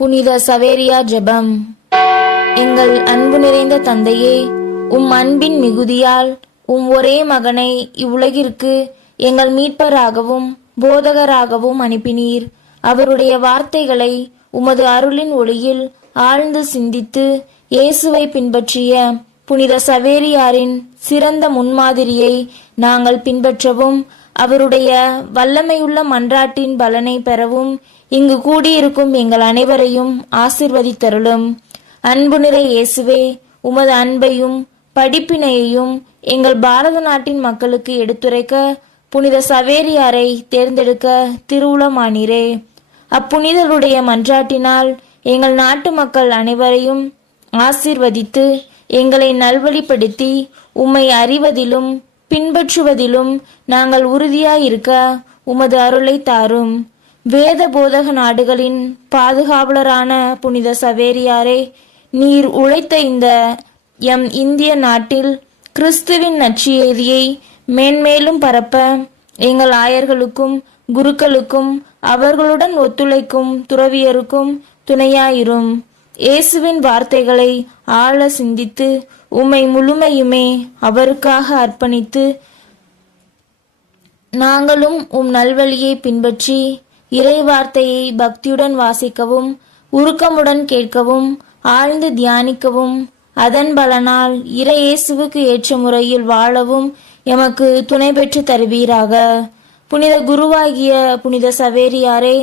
புனித சவேரியா ஜெபம். எங்கள் அன்பு நிறைந்த தந்தையே, உம் அன்பின் மிகுதியால் உம் ஒரே மகனை இவ்வுலகிற்கு எங்கள் மீட்பராகவும் போதகராகவும் அனுப்பினீர். அவருடைய வார்த்தைகளை உமது அருளின் ஒளியில் ஆழ்ந்து சிந்தித்து இயேசுவை பின்பற்றிய புனித சவேரியாரின் சிறந்த முன்மாதிரியை நாங்கள் பின்பற்றவும், அவருடைய வல்லமையுள்ள மன்றாட்டின் பலனை பெறவும் இங்கு கூடியிருக்கும் எங்கள் அனைவரையும் ஆசிர்வதித்தருளும். அன்பு நிறை இயேசுவே, உமது அன்பையும் படிப்பினையையும் எங்கள் பாரத நாட்டின் மக்களுக்கு எடுத்துரைக்க புனித சவேரியாரை தேர்ந்தெடுக்க திருவுளமானீரே. அப்புனிதருடைய மன்றாட்டினால் எங்கள் நாட்டு மக்கள் அனைவரையும் ஆசீர்வதித்து எங்களை நல்வழிப்படுத்தி உம்மை அறிவதிலும் பின்பற்றுவதிலும் நாங்கள் உறுதியாயிருக்க உமது அருளை தாரும். வேத போதக நாடுகளின் பாதுகாவலரான புனித சவேரியாரே, நீர் உழைத்த இந்த எம் இந்திய நாட்டில் கிறிஸ்துவின் நற்செய்தியை மேன்மேலும் பரப்ப எங்கள் ஆயர்களுக்கும் குருக்களுக்கும் அவர்களுடன் ஒத்துழைக்கும் துறவியருக்கும் துணையாயிரும். இயேசுவின் வார்த்தைகளை ஆழ சிந்தித்து உம்மை முழுமையுமே அவருக்காக அர்ப்பணித்து நாங்களும் உம் நல்வழியை பின்பற்றி இறை வார்த்தையை பக்தியுடன் வாசிக்கவும் உருக்கமுடன் கேட்கவும் ஆழ்ந்து தியானிக்கவும் அதன் பலனால் இறை இயேசுவுக்கு ஏற்ற முறையில் வாழவும் எமக்கு துணை பெற்று தருவீராக. புனித குருவாகிய புனித சவேரியாரே,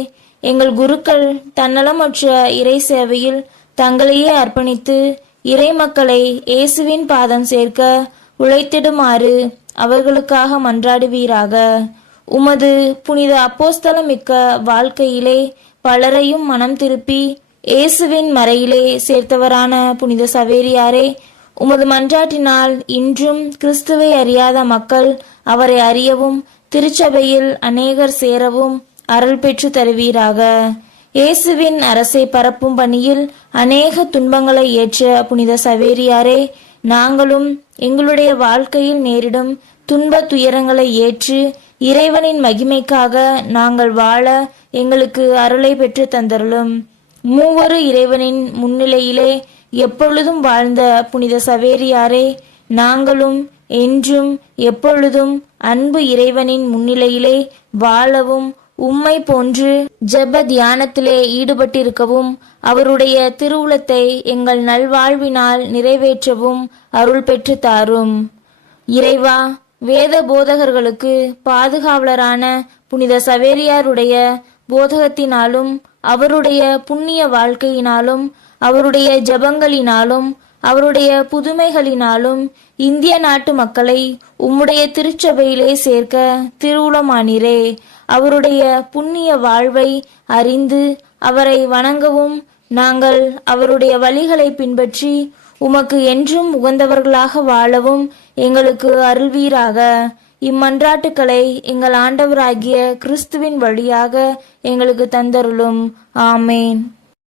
எங்கள் குருக்கள் தன்னலமற்ற இறை சேவையில் தங்களையே அர்ப்பணித்து இறை மக்களை இயேசுவின் பாதம் சேர்க்க உழைத்திடுமாறு அவர்களுக்காக மன்றாடுவீராக. உமது புனித அப்போஸ்தலமிக்க வாழ்க்கையிலே பலரையும் மனம் திருப்பி இயேசுவின் மறையிலே சேர்த்தவரான புனித சவேரியாரே, உமது மன்றாட்டினால் இன்றும் கிறிஸ்துவை அறியாத மக்கள் அவரை அறியவும் திருச்சபையில் அநேகர் சேரவும் அருள் பெற்று தருவீராக. இயேசுவின் அரசை பரப்பும் பணியில் அநேக துன்பங்களை ஏற்ற புனித சவேரியாரே, நாங்களும் எங்களுடைய வாழ்க்கையில் நேரிடும் துன்ப துயரங்களை ஏற்று இறைவனின் மகிமைக்காக நாங்கள் வாழ எங்களுக்கு அருளை பெற்று தந்தருளும். மூவரு இறைவனின் முன்னிலையிலே எப்பொழுதும் வாழ்ந்த புனித சவேரியாரே, நாங்களும் என்றும் எப்பொழுதும் அன்பு இறைவனின் முன்னிலையிலே வாழவும் உம்மை போன்று ஜெப தியானத்திலே ஈடுபட்டிருக்கவும் அவருடைய திருவுளத்தை எங்கள் நல்வாழ்வினால் நிறைவேற்றவும் அருள் பெற்று தாரும். இறைவா, வேத போதகர்களுக்கு பாதுகாவலரான புனித சவேரியாருடைய போதகத்தினாலும் அவருடைய புண்ணிய வாழ்க்கையினாலும் அவருடைய ஜபங்களினாலும் அவருடைய புதுமைகளினாலும் இந்திய நாட்டு மக்களை உம்முடைய திருச்சபையிலே சேர்க்க திருவுளமானீரே. அவருடைய புண்ணிய வாழ்வை அறிந்து அவரை வணங்கவும் நாங்கள் அவருடைய வழிகளை பின்பற்றி உமக்கு என்றும் உகந்தவர்களாக வாழவும் எங்களுக்கு அருள்வீராக. இம்மன்றாட்டுக்களை எங்கள் ஆண்டவராகிய கிறிஸ்துவின் வழியாக எங்களுக்கு தந்தருளும். ஆமேன்.